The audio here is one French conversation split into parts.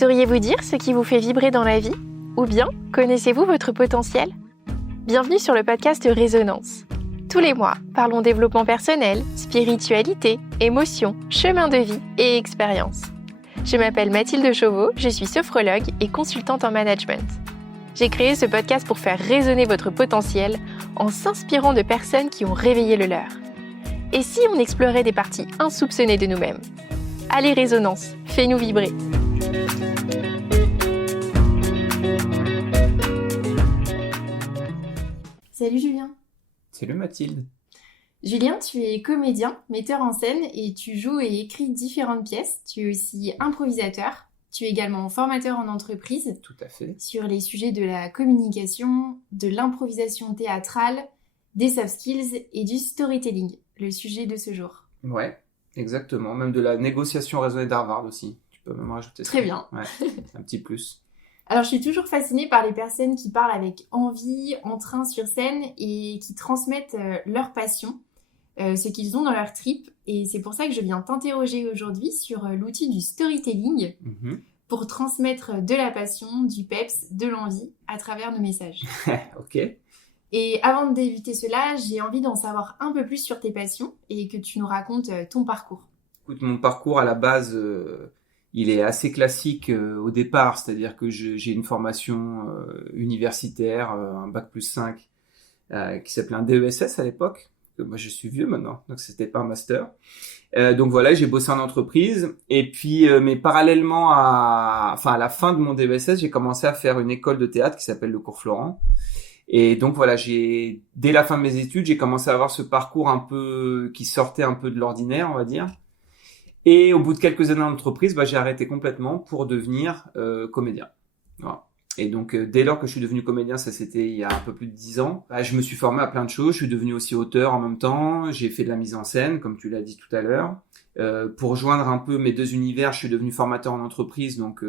Sauriez-vous dire ce qui vous fait vibrer dans la vie? Ou bien, connaissez-vous votre potentiel? Bienvenue sur le podcast Résonance. Tous les mois, parlons développement personnel, spiritualité, émotions, chemin de vie et expérience. Je m'appelle Mathilde Chauveau, je suis sophrologue et consultante en management. J'ai créé ce podcast pour faire résonner votre potentiel en s'inspirant de personnes qui ont réveillé le leur. Et si on explorait des parties insoupçonnées de nous-mêmes? Allez, Résonance, fais-nous vibrer. Salut Julien. Salut Mathilde. Julien, tu es comédien, metteur en scène et tu joues et écris différentes pièces. Tu es aussi improvisateur. Tu es également formateur en entreprise. Tout à fait. Sur les sujets de la communication, de l'improvisation théâtrale, des soft skills et du storytelling, le sujet de ce jour. Ouais, exactement. Même de la négociation raisonnée d'Harvard aussi. Tu peux même rajouter ça. Très bien. Ouais, un petit plus. Alors, je suis toujours fascinée par les personnes qui parlent avec envie, entrain sur scène et qui transmettent leur passion, ce qu'ils ont dans leur trip. Et c'est pour ça que je viens t'interroger aujourd'hui sur l'outil du storytelling pour transmettre de la passion, du peps, de l'envie à travers nos messages. Ok. Et avant de débuter cela, j'ai envie d'en savoir un peu plus sur tes passions et que tu nous racontes ton parcours. Écoute, mon parcours à la base, il est assez classique au départ, c'est-à-dire que j'ai une formation universitaire, un bac+5, qui s'appelait un DESS à l'époque. Moi, je suis vieux maintenant, donc c'était pas un master. Donc voilà, j'ai bossé en entreprise. Et puis, mais parallèlement à la fin de mon DESS, j'ai commencé à faire une école de théâtre qui s'appelle le Cours Florent. Et donc voilà, dès la fin de mes études, j'ai commencé à avoir ce parcours un peu qui sortait un peu de l'ordinaire, on va dire. Et au bout de quelques années en entreprise, j'ai arrêté complètement pour devenir comédien. Voilà. Et donc, dès lors que je suis devenu comédien, ça c'était il y a un peu plus de 10 ans, je me suis formé à plein de choses. Je suis devenu aussi auteur en même temps. J'ai fait de la mise en scène, comme tu l'as dit tout à l'heure. Pour joindre un peu mes deux univers, je suis devenu formateur en entreprise, donc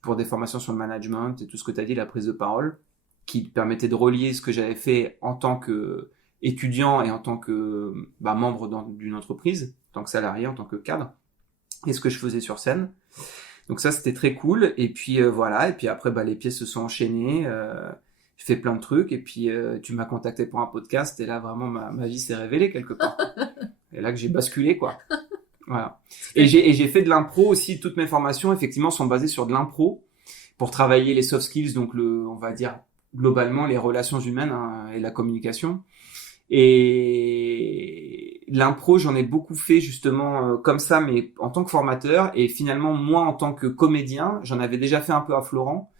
pour des formations sur le management et tout ce que tu as dit, la prise de parole, qui permettait de relier ce que j'avais fait en tant que étudiant et en tant que membre d'une entreprise, en tant que salarié, en tant que cadre, et ce que je faisais sur scène. Donc ça, c'était très cool. Et puis voilà. Et puis après, les pièces se sont enchaînées. Je fais plein de trucs. Et puis tu m'as contacté pour un podcast. Et là, vraiment, ma vie s'est révélée quelque part. Et là que j'ai basculé, quoi. Voilà. Et j'ai fait de l'impro aussi. Toutes mes formations, effectivement, sont basées sur de l'impro pour travailler les soft skills. Donc on va dire globalement les relations humaines et la communication. Et l'impro, j'en ai beaucoup fait justement comme ça, mais en tant que formateur, et finalement moi en tant que comédien, j'en avais déjà fait un peu à Florent,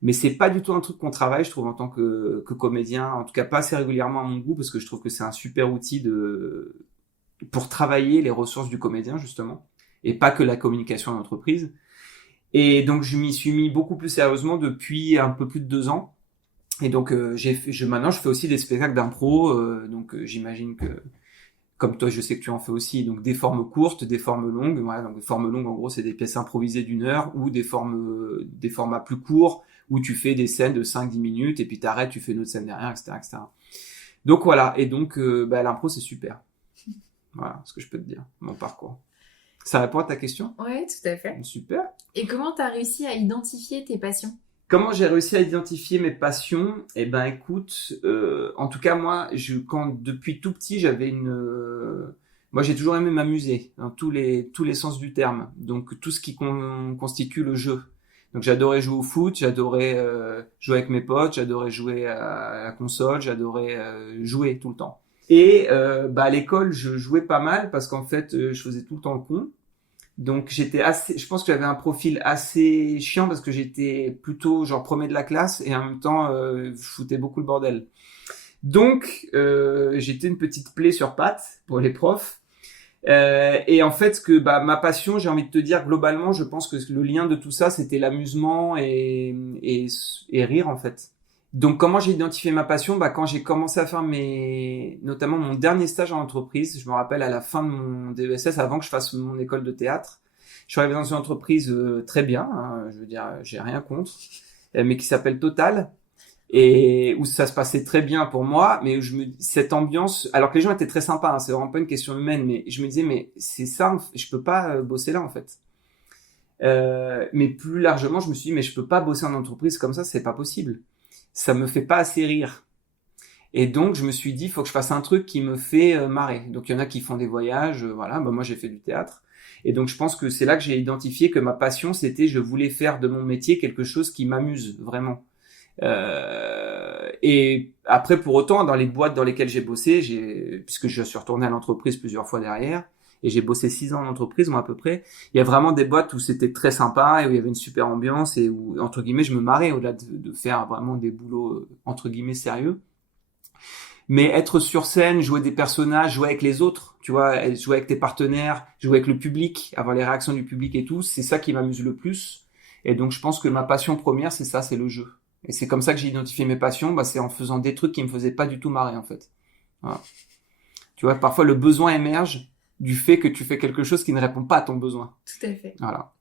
mais c'est pas du tout un truc qu'on travaille, je trouve, en tant que comédien, en tout cas pas assez régulièrement à mon goût, parce que je trouve que c'est un super outil pour travailler les ressources du comédien justement, et pas que la communication en entreprise. Et donc je m'y suis mis beaucoup plus sérieusement depuis un peu plus de 2 ans. Et donc maintenant je fais aussi des spectacles d'impro, donc j'imagine que comme toi je sais que tu en fais aussi, donc des formes courtes, des formes longues. Voilà, donc des formes longues en gros c'est des pièces improvisées d'1 heure, ou des formats plus courts où tu fais des scènes de 5-10 minutes et puis t'arrêtes, tu fais une autre scène derrière, etc. etc. Donc voilà, et donc l'impro c'est super. Voilà ce que je peux te dire, mon parcours. Ça répond à ta question? Ouais, tout à fait. Super. Et comment t'as réussi à identifier tes passions? Comment j'ai réussi à identifier mes passions? Eh ben, écoute, en tout cas moi, depuis tout petit, moi j'ai toujours aimé m'amuser dans tous les sens du terme. Donc tout ce qui constitue le jeu. Donc j'adorais jouer au foot, j'adorais jouer avec mes potes, j'adorais jouer à la console, j'adorais jouer tout le temps. Et à l'école, je jouais pas mal parce qu'en fait, je faisais tout le temps le con. Donc je pense que j'avais un profil assez chiant parce que j'étais plutôt genre premier de la classe et en même temps je foutais beaucoup le bordel. Donc j'étais une petite plaie sur pattes pour les profs. Et en fait ma passion, j'ai envie de te dire globalement, je pense que le lien de tout ça c'était l'amusement et rire en fait. Donc comment j'ai identifié ma passion? Quand j'ai commencé à faire notamment mon dernier stage en entreprise, je me rappelle à la fin de mon DESS, avant que je fasse mon école de théâtre, je suis arrivé dans une entreprise très bien, je veux dire, j'ai rien contre, mais qui s'appelle Total, et où ça se passait très bien pour moi, mais cette ambiance, alors que les gens étaient très sympas, c'est vraiment pas une question humaine, mais je me disais, mais c'est ça, je peux pas bosser là en fait. Mais plus largement, je me suis dit, mais je peux pas bosser en entreprise comme ça, c'est pas possible. Ça me fait pas assez rire. Et donc, je me suis dit, il faut que je fasse un truc qui me fait marrer. Donc, il y en a qui font des voyages, voilà. Bah, moi, j'ai fait du théâtre. Et donc, je pense que c'est là que j'ai identifié que ma passion, c'était, je voulais faire de mon métier quelque chose qui m'amuse vraiment. Et après, pour autant, dans les boîtes dans lesquelles j'ai bossé, puisque je suis retourné à l'entreprise plusieurs fois derrière, et j'ai bossé 6 ans en entreprise, moi, à peu près, il y a vraiment des boîtes où c'était très sympa et où il y avait une super ambiance et où, entre guillemets, je me marrais au-delà de faire vraiment des boulots, entre guillemets, sérieux. Mais être sur scène, jouer des personnages, jouer avec les autres, tu vois, jouer avec tes partenaires, jouer avec le public, avoir les réactions du public et tout, c'est ça qui m'amuse le plus. Et donc, je pense que ma passion première, c'est ça, c'est le jeu. Et c'est comme ça que j'ai identifié mes passions, bah, c'est en faisant des trucs qui me faisaient pas du tout marrer, en fait. Voilà. Tu vois, parfois, le besoin émerge du fait que tu fais quelque chose qui ne répond pas à ton besoin. Tout à fait. Voilà.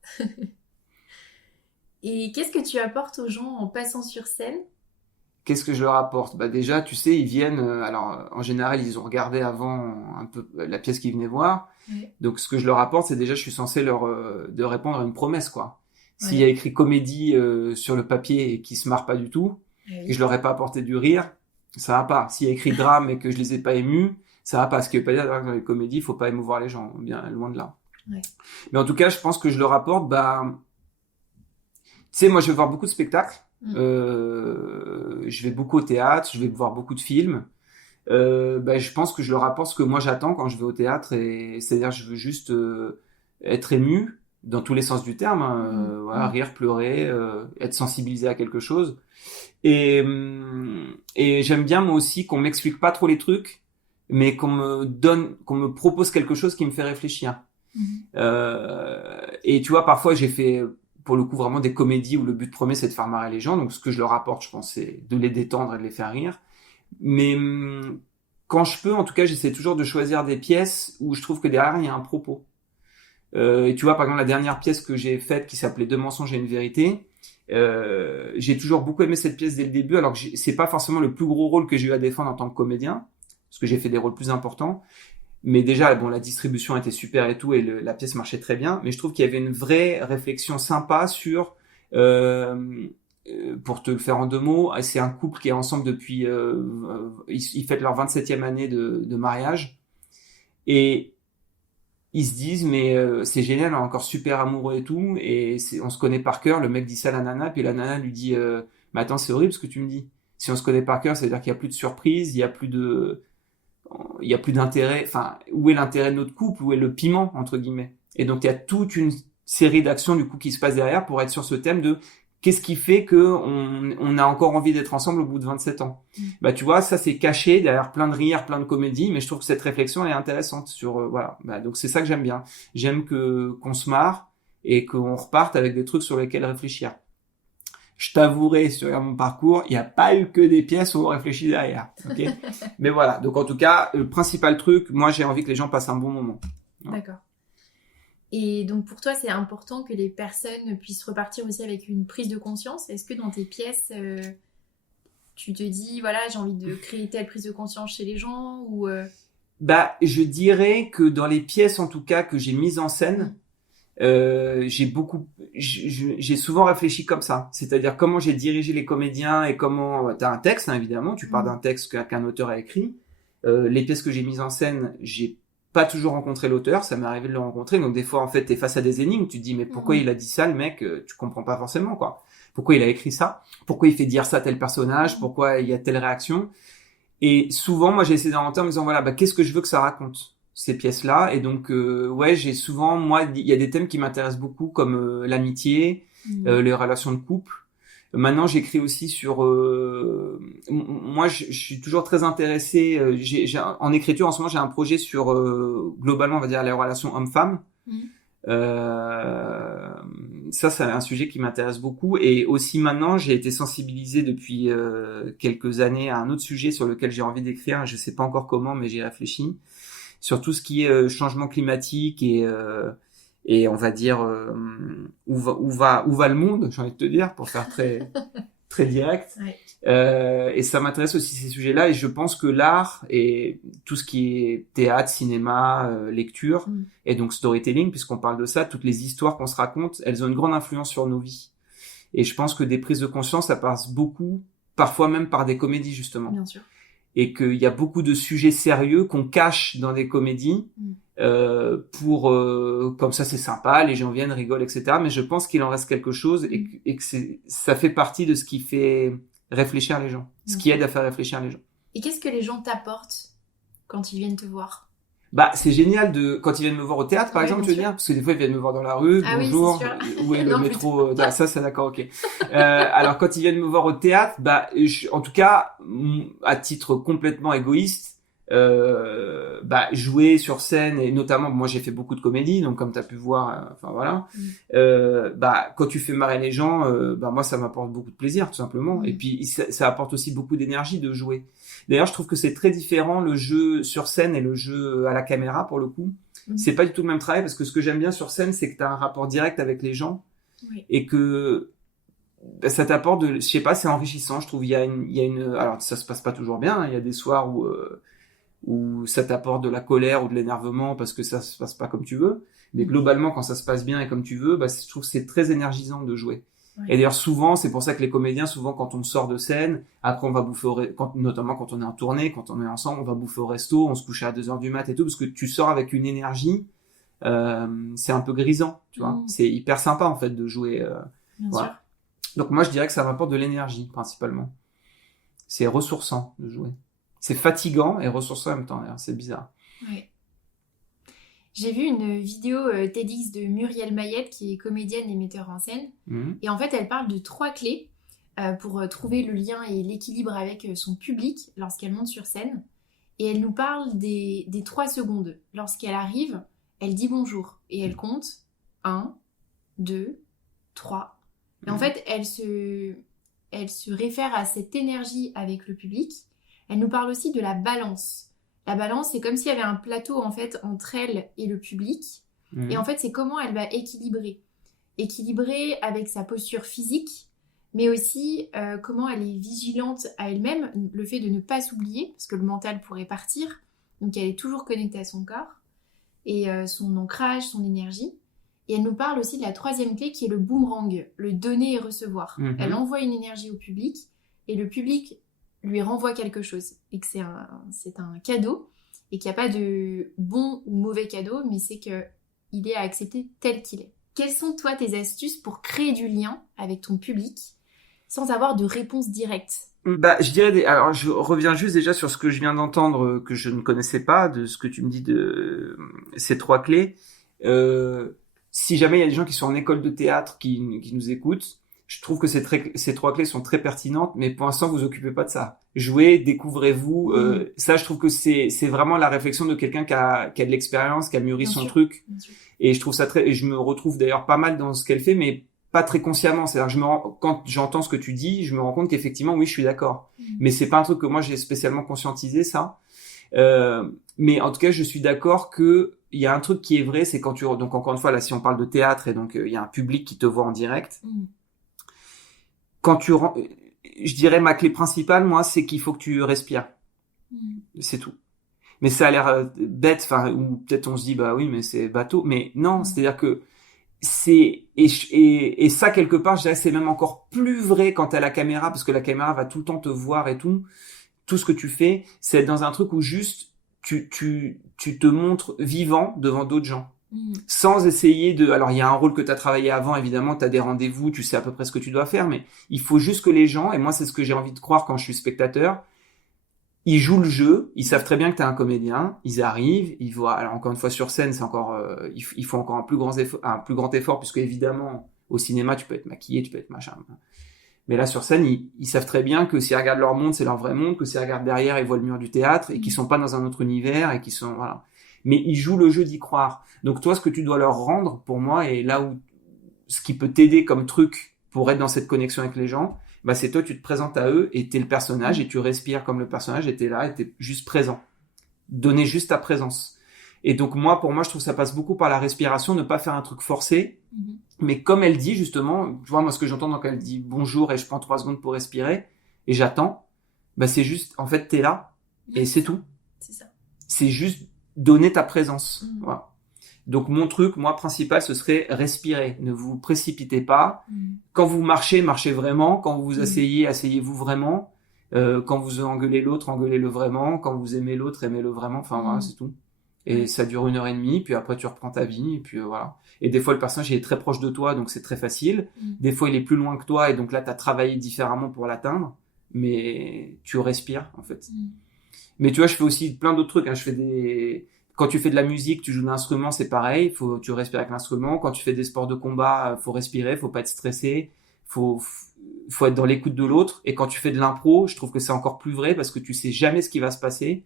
Et qu'est-ce que tu apportes aux gens en passant sur scène? Qu'est-ce que je leur apporte? Bah déjà, tu sais, ils viennent. Alors, en général, ils ont regardé avant un peu la pièce qu'ils venaient voir. Ouais. Donc, ce que je leur apporte, c'est déjà, je suis censé leur de répondre à une promesse, quoi. S'il y a Ouais. écrit comédie sur le papier et qu'ils se marrent pas du tout, Ah que je oui. leur ai pas apporté du rire, ça va pas. S'il y a écrit drame et que je les ai pas émus, ça va pas. Ce qui veut pas dire que dans les comédies, il faut pas émouvoir les gens, bien loin de là. Ouais. Mais en tout cas, je pense que je leur apporte, bah, tu sais, moi, je vais voir beaucoup de spectacles. Je vais beaucoup au théâtre, je vais voir beaucoup de films. Bah, je pense que je leur apporte ce que moi j'attends quand je vais au théâtre, et c'est-à-dire je veux juste être ému dans tous les sens du terme, hein, voilà, rire, pleurer, être sensibilisé à quelque chose. Et j'aime bien moi aussi qu'on m'explique pas trop les trucs, mais qu'on me propose quelque chose qui me fait réfléchir. Et tu vois, parfois j'ai fait, pour le coup, vraiment des comédies où le but premier c'est de faire marrer les gens. Donc ce que je leur apporte, je pense, c'est de les détendre et de les faire rire. Mais quand je peux, en tout cas, j'essaie toujours de choisir des pièces où je trouve que derrière il y a un propos. Et tu vois, par exemple, la dernière pièce que j'ai faite qui s'appelait Deux mensonges et une vérité, j'ai toujours beaucoup aimé cette pièce dès le début, alors que c'est pas forcément le plus gros rôle que j'ai eu à défendre en tant que comédien, parce que j'ai fait des rôles plus importants. Mais déjà, bon, la distribution était super et tout, et la pièce marchait très bien. Mais je trouve qu'il y avait une vraie réflexion sympa sur, pour te le faire en 2 mots, c'est un couple qui est ensemble depuis, ils fêtent leur 27e année de mariage. Et ils se disent, mais c'est génial, on est encore super amoureux et tout, et on se connaît par cœur. Le mec dit ça à la nana, puis la nana lui dit, mais attends, c'est horrible ce que tu me dis. Si on se connaît par cœur, ça veut dire qu'il y a plus de surprise, il y a plus d'intérêt. Enfin, où est l'intérêt de notre couple? Où est le piment, entre guillemets? Et donc, il y a toute une série d'actions, du coup, qui se passent derrière pour être sur ce thème de qu'est-ce qui fait que on a encore envie d'être ensemble au bout de 27 ans. Bah, tu vois, ça, c'est caché derrière plein de rires, plein de comédies, mais je trouve que cette réflexion est intéressante sur, voilà. Bah, donc, c'est ça que j'aime bien. J'aime qu'on se marre et qu'on reparte avec des trucs sur lesquels réfléchir. Je t'avouerai, sur mon parcours, il n'y a pas eu que des pièces où on réfléchit derrière. Okay. Mais voilà, donc en tout cas, le principal truc, moi j'ai envie que les gens passent un bon moment. Ouais. D'accord. Et donc pour toi, c'est important que les personnes puissent repartir aussi avec une prise de conscience. Est-ce que dans tes pièces, tu te dis, voilà, j'ai envie de créer telle prise de conscience chez les gens ou Bah, je dirais que dans les pièces, en tout cas, que j'ai mises en scène, j'ai souvent réfléchi comme ça. C'est-à-dire comment j'ai dirigé les comédiens et comment, t'as un texte, hein, évidemment, tu pars d'un texte qu'un auteur a écrit. Les pièces que j'ai mises en scène, j'ai pas toujours rencontré l'auteur, ça m'est arrivé de le rencontrer. Donc des fois, en fait, t'es face à des énigmes, tu te dis, mais pourquoi il a dit ça, le mec? Tu comprends pas forcément, quoi. Pourquoi il a écrit ça? Pourquoi il fait dire ça à tel personnage? Pourquoi il y a telle réaction? Et souvent, moi, j'ai essayé d'inventer en me disant, voilà, bah, qu'est-ce que je veux que ça raconte, ces pièces-là? Et donc, ouais, j'ai souvent, moi, il y a des thèmes qui m'intéressent beaucoup, comme l'amitié, les relations de couple. Maintenant, j'écris aussi sur... moi, je suis toujours très intéressé... en écriture, en ce moment, j'ai un projet sur, globalement, on va dire, les relations hommes-femmes. Ça, c'est un sujet qui m'intéresse beaucoup. Et aussi, maintenant, j'ai été sensibilisé depuis quelques années à un autre sujet sur lequel j'ai envie d'écrire. Je sais pas encore comment, mais j'y réfléchis. Sur tout ce qui est changement climatique et on va dire où va le monde, j'ai envie de te dire, pour faire très très direct. Et ça m'intéresse aussi ces sujets-là. Et je pense que l'art et tout ce qui est théâtre, cinéma, lecture, et donc storytelling, puisqu'on parle de ça, toutes les histoires qu'on se raconte, elles ont une grande influence sur nos vies. Et je pense que des prises de conscience, ça passe beaucoup, parfois même par des comédies, justement. Bien sûr. Et qu'il y a beaucoup de sujets sérieux qu'on cache dans des comédies pour comme ça c'est sympa, les gens viennent, rigolent, etc. Mais je pense qu'il en reste quelque chose et que ça fait partie de ce qui fait réfléchir les gens, ce qui aide à faire réfléchir les gens. Et qu'est-ce que les gens t'apportent quand ils viennent te voir? Bah, c'est génial quand ils viennent me voir au théâtre, par exemple, tu veux dire, parce que des fois ils viennent me voir dans la rue, bonjour, où est le métro, ça c'est d'accord, ok. Alors quand ils viennent me voir au théâtre, bah, en tout cas, à titre complètement égoïste, bah, jouer sur scène et notamment, moi j'ai fait beaucoup de comédies, donc comme t'as pu voir, enfin voilà, bah, quand tu fais marrer les gens, bah, moi ça m'apporte beaucoup de plaisir, tout simplement. Et puis ça apporte aussi beaucoup d'énergie de jouer. D'ailleurs, je trouve que c'est très différent le jeu sur scène et le jeu à la caméra pour le coup. C'est pas du tout le même travail parce que ce que j'aime bien sur scène, c'est que tu as un rapport direct avec les gens et que ça t'apporte je sais pas, c'est enrichissant. Je trouve il y a une alors ça se passe pas toujours bien. Il y a des soirs où ça t'apporte de la colère ou de l'énervement parce que ça se passe pas comme tu veux. Mais globalement, quand ça se passe bien et comme tu veux, bah je trouve que c'est très énergisant de jouer. Et d'ailleurs, souvent, c'est pour ça que les comédiens, souvent, quand on sort de scène, après, on va bouffer notamment quand on est en tournée, quand on est ensemble, on va bouffer au resto, on se couche à 2h du mat et tout, parce que tu sors avec une énergie, c'est un peu grisant, tu vois. C'est hyper sympa, en fait, de jouer, Bien sûr. Donc, moi, je dirais que ça m'apporte de l'énergie, principalement. C'est ressourçant de jouer. C'est fatigant et ressourçant en même temps, d'ailleurs. C'est bizarre. Ouais. J'ai vu une vidéo TEDx de Muriel Mayette, qui est comédienne et metteur en scène. Et en fait, elle parle de 3 clés pour trouver le lien et l'équilibre avec son public lorsqu'elle monte sur scène. Et elle nous parle des 3 secondes. Lorsqu'elle arrive, elle dit bonjour. Et elle compte 1, 2, 3. Et en fait, elle se réfère à cette énergie avec le public. Elle nous parle aussi de la balance. La balance, c'est comme s'il y avait un plateau en fait entre elle et le public. Et en fait, c'est comment elle va équilibrer. Équilibrer avec sa posture physique, mais aussi comment elle est vigilante à elle-même, le fait de ne pas s'oublier, parce que le mental pourrait partir. Donc, elle est toujours connectée à son corps et son ancrage, son énergie. Et elle nous parle aussi de la 3e clé qui est le boomerang, le donner et recevoir. Elle envoie une énergie au public et le public lui renvoie quelque chose et que c'est un cadeau et qu'il n'y a pas de bon ou mauvais cadeau, mais c'est qu'il est à accepter tel qu'il est. Quelles sont toi tes astuces pour créer du lien avec ton public sans avoir de réponse directe? Bah, je dirais alors je reviens juste déjà sur ce que je viens d'entendre que je ne connaissais pas, de ce que tu me dis de ces 3 clés. Si jamais il y a des gens qui sont en école de théâtre qui nous écoutent, je trouve que ces 3 clés sont très pertinentes, mais pour l'instant, vous occupez pas de ça. Jouez, découvrez-vous. Ça, je trouve que c'est vraiment la réflexion de quelqu'un qui a de l'expérience, qui a mûri son truc. Et je trouve ça et je me retrouve d'ailleurs pas mal dans ce qu'elle fait, mais pas très consciemment. C'est-à-dire, quand j'entends ce que tu dis, je me rends compte qu'effectivement, oui, je suis d'accord. Mais c'est pas un truc que moi j'ai spécialement conscientisé, ça. Mais en tout cas, je suis d'accord que il y a un truc qui est vrai, c'est quand donc encore une fois, là, si on parle de théâtre et donc il y a un public qui te voit en direct. Quand je dirais ma clé principale, moi, c'est qu'il faut que tu respires. C'est tout. Mais ça a l'air bête, enfin, ou peut-être on se dit, bah oui, mais c'est bateau. Mais non, c'est-à-dire que et ça, quelque part, je dirais, c'est même encore plus vrai quand t'as la caméra, parce que la caméra va tout le temps te voir et tout ce que tu fais, c'est être dans un truc où juste, tu te montres vivant devant d'autres gens. Sans essayer alors il y a un rôle que tu as travaillé avant, évidemment, tu as des rendez-vous, tu sais à peu près ce que tu dois faire, mais il faut juste que les gens, et moi c'est ce que j'ai envie de croire quand je suis spectateur, ils jouent le jeu, ils savent très bien que tu es un comédien, ils arrivent, ils voient, alors encore une fois sur scène, c'est encore, il faut encore un plus grand effort, puisque évidemment, au cinéma, tu peux être maquillé, tu peux être machin. Mais là, sur scène, ils savent très bien que s'ils regardent leur monde, c'est leur vrai monde, que s'ils regardent derrière, ils voient le mur du théâtre, et qu'ils sont pas dans un autre univers, et qu'ils sont, voilà. Mais ils jouent le jeu d'y croire. Donc toi, ce que tu dois leur rendre, pour moi, et là où ce qui peut t'aider comme truc pour être dans cette connexion avec les gens, bah c'est toi, tu te présentes à eux et t'es le personnage et tu respires comme le personnage et t'es là et t'es juste présent. Donner juste ta présence. Et donc pour moi, je trouve que ça passe beaucoup par la respiration, ne pas faire un truc forcé. Mais comme elle dit justement, tu vois, moi ce que j'entends quand elle dit bonjour et je prends 3 secondes pour respirer et j'attends, bah c'est juste, en fait, t'es là et c'est tout. C'est ça. C'est juste donner ta présence. Voilà. Donc mon truc, moi, principal, ce serait respirer. Ne vous précipitez pas. Quand vous marchez, marchez vraiment. Quand vous vous asseyez, asseyez-vous vraiment. Quand vous engueulez l'autre, engueulez-le vraiment. Quand vous aimez l'autre, aimez-le vraiment. Enfin voilà, c'est tout. Et ça dure 1h30, puis après tu reprends ta vie, et puis voilà. Et des fois le personnage il est très proche de toi, donc c'est très facile. Des fois il est plus loin que toi, et donc là t'as travaillé différemment pour l'atteindre, mais tu respires en fait. Mais tu vois, je fais aussi plein d'autres trucs, hein. Quand tu fais de la musique, tu joues d'un instrument, c'est pareil, tu respires avec l'instrument. Quand tu fais des sports de combat, faut respirer, faut pas être stressé, faut être dans l'écoute de l'autre. Et quand tu fais de l'impro, je trouve que c'est encore plus vrai parce que tu sais jamais ce qui va se passer.